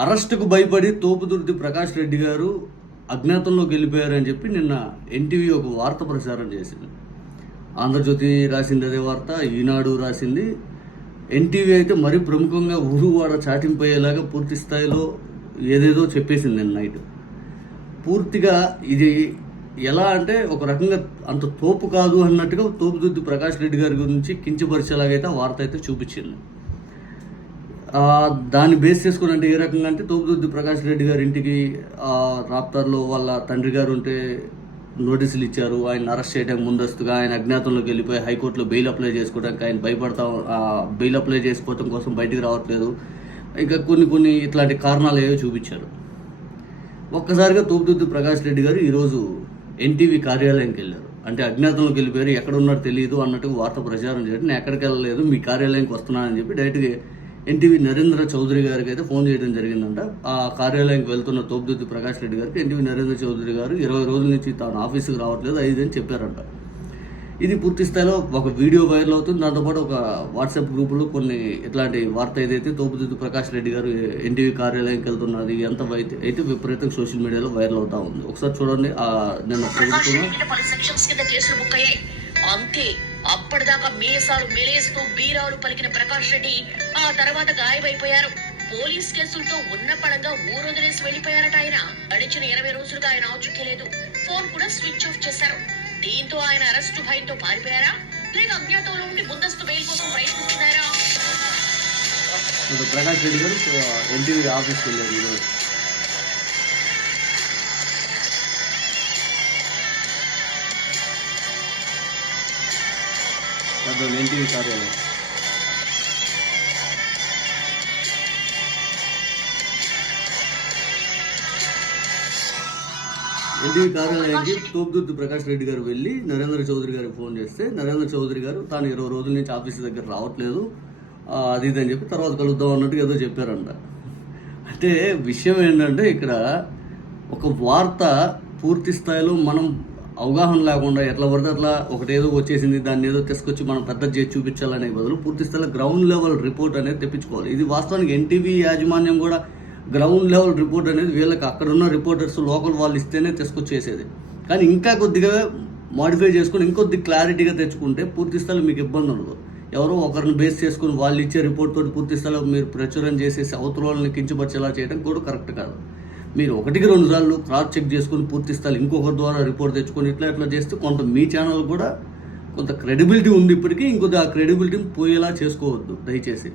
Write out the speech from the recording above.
అరెస్టుకు భయపడి తోపుదుర్తి ప్రకాష్ రెడ్డి గారు అజ్ఞాతంలోకి వెళ్ళిపోయారని చెప్పి నిన్న ఎన్టీవీ ఒక వార్త ప్రసారం చేసింది. ఆంధ్రజ్యోతి రాసింది అదే వార్త ఈనాడు రాసింది. ఎన్టీవీ అయితే మరీ ప్రముఖంగా ఊరు వాడ చాటింపోయేలాగా పూర్తి స్థాయిలో ఏదేదో చెప్పేసింది నిన్న నైట్. పూర్తిగా ఇది ఎలా అంటే ఒక రకంగా అంత తోపు కాదు అన్నట్టుగా తోపుదుద్ది ప్రకాష్ రెడ్డి గారి గురించి కించపరిచేలాగైతే ఆ వార్త అయితే చూపించింది. దాన్ని బేస్ చేసుకుని అంటే ఏ రకంగా అంటే తోపుదుద్ది ప్రకాష్ రెడ్డి గారి ఇంటికి ఆ, రాప్తార్లో వాళ్ళ తండ్రి గారు ఉంటే నోటీసులు ఇచ్చారు. ఆయన అరెస్ట్ చేయడానికి ముందస్తుగా ఆయన అజ్ఞాతంలోకి వెళ్ళిపోయి హైకోర్టులో బెయిల్ అప్లై చేసుకోవడానికి ఆయన భయపడతా ఆ, బెయిల్ అప్లై చేసుకోవడం కోసం బయటికి రావట్లేదు. ఇంకా కొన్ని కొన్ని ఇట్లాంటి కారణాలు ఏవో చూపించారు. ఒక్కసారిగా తోపుదుద్ది ప్రకాష్ రెడ్డి గారు ఈరోజు ఎన్టీవీ కార్యాలయంకి వెళ్ళారు. అంటే అజ్ఞాతంలోకి వెళ్ళిపోయారు. ఎక్కడ ఉన్నారో తెలియదు అన్నట్టు వార్త ప్రచారం చేయడం. నేను ఎక్కడికి వెళ్ళలేదు. మీ కార్యాలయానికి వస్తున్నానని చెప్పి డైరెక్ట్గా ఎన్టీవీ నరేంద్ర చౌదరి గారికి అయితే ఫోన్ చేయడం జరిగిందంట. ఆ కార్యాలయానికి వెళ్తున్న తోపుదుద్ది ప్రకాష్ రెడ్డి గారికి ఎన్టీవీ నరేంద్ర చౌదరి గారు ఇరవై రోజుల నుంచి తాను ఆఫీసుకు రావట్లేదు అని చెప్పారంట. ఇది పూర్తి స్థాయిలో ఒక వీడియో వైరల్ అవుతుంది. దాంతోపాటు ఒక వాట్సాప్ గ్రూపులో కొన్ని ఇట్లాంటి వార్త ఏదైతే తోపుదుద్దు ప్రకాష్ రెడ్డి గారు ఎన్టీవీ కార్యాలయంకి వెళ్తున్నది ఎంత అయితే అయితే విపరీతంగా సోషల్ మీడియాలో వైరల్ అవుతా ఉంది. ఒకసారి చూడండి. ఆ నిన్న ప్రభుత్వం అంతే. అప్పటిదాకా మీసాలు మెలేస్తూ బీరాలు పలికిన ప్రకాష్ రెడ్డి ఆ తర్వాత గాయమైపోయారు. పోలీస్ కేసులతో ఉన్న పడంగా ఊరొదిలేసి వెళ్ళిపోయారట ఆయన. గడిచిన ఇరవై రోజులుగా ఆయన ఆచూక్యలేదు ఫోన్ కూడా స్విచ్ ఆఫ్ చేశారు. దీంతో ఆయన అరెస్టు భయంతో పారిపోయారా? లేక అజ్ఞాతంలో ఉండి ముందస్తు బెయిల్ కోసం ప్రయత్నిస్తున్నారా ప్రకాష్ రెడ్డి గారు ఎన్టీవీ ఆఫీస్కి వెళ్ళారు ఈరోజు. పెద్ద ఎన్టీవీ కార్యాలయం. ఎన్టీవీ కార్యాలయానికి తోపుదుర్తి ప్రకాష్ రెడ్డి గారు వెళ్ళి నరేంద్ర చౌదరి గారికి ఫోన్ చేస్తే నరేంద్ర చౌదరి గారు తాను ఇరవై రోజుల నుంచి ఆఫీస్ దగ్గర రావట్లేదు. అది ఇది అని చెప్పి తర్వాత కలుద్దాం అన్నట్టుగా ఏదో చెప్పారంట. అంటే విషయం ఏంటంటే ఇక్కడ ఒక వార్త పూర్తి స్థాయిలో మనం అవగాహన లేకుండా ఎట్లా పడితే అట్లా ఒకటేదో వచ్చేసింది దాన్ని ఏదో తీసుకొచ్చి మనం పెద్ద చేసి చూపించాలనే బదులు పూర్తి స్థాయిలో గ్రౌండ్ లెవెల్ రిపోర్ట్ అనేది తెప్పించుకోవాలి. ఇది వాస్తవానికి ఎన్టీవీ యాజమాన్యం కూడా గ్రౌండ్ లెవెల్ రిపోర్ట్ అనేది వీళ్ళకి అక్కడున్న రిపోర్టర్స్ లోకల్ వాళ్ళు ఇస్తేనే తీసుకొచ్చేసేది. కానీ ఇంకా కొద్దిగా మాడిఫై చేసుకొని ఇంకొద్ది క్లారిటీగా తెచ్చుకుంటే పూర్తి స్థాయిలో మీకు ఇబ్బంది ఉండదు. ఎవరో ఒకరిని బేస్ చేసుకుని వాళ్ళు ఇచ్చే రిపోర్ట్ తోటి పూర్తి స్థాయిలో మీరు ప్రచురణ చేసేసి అవతల వాళ్ళని కించపరిచేలా చేయడం కూడా కరెక్ట్ కాదు. మీరు ఒకటికి రెండు సార్లు క్రాస్ చెక్ చేసుకుని పూర్తి ఇంకొకరి ద్వారా రిపోర్ట్ తెచ్చుకొని ఇట్లా ఇట్లా చేస్తే కొంత మీ ఛానల్ కూడా కొంత క్రెడిబిలిటీ ఉంది ఇప్పటికీ ఇంకొద్ది ఆ క్రెడిబిలిటీని పోయేలా చేసుకోవద్దు. దయచేసి.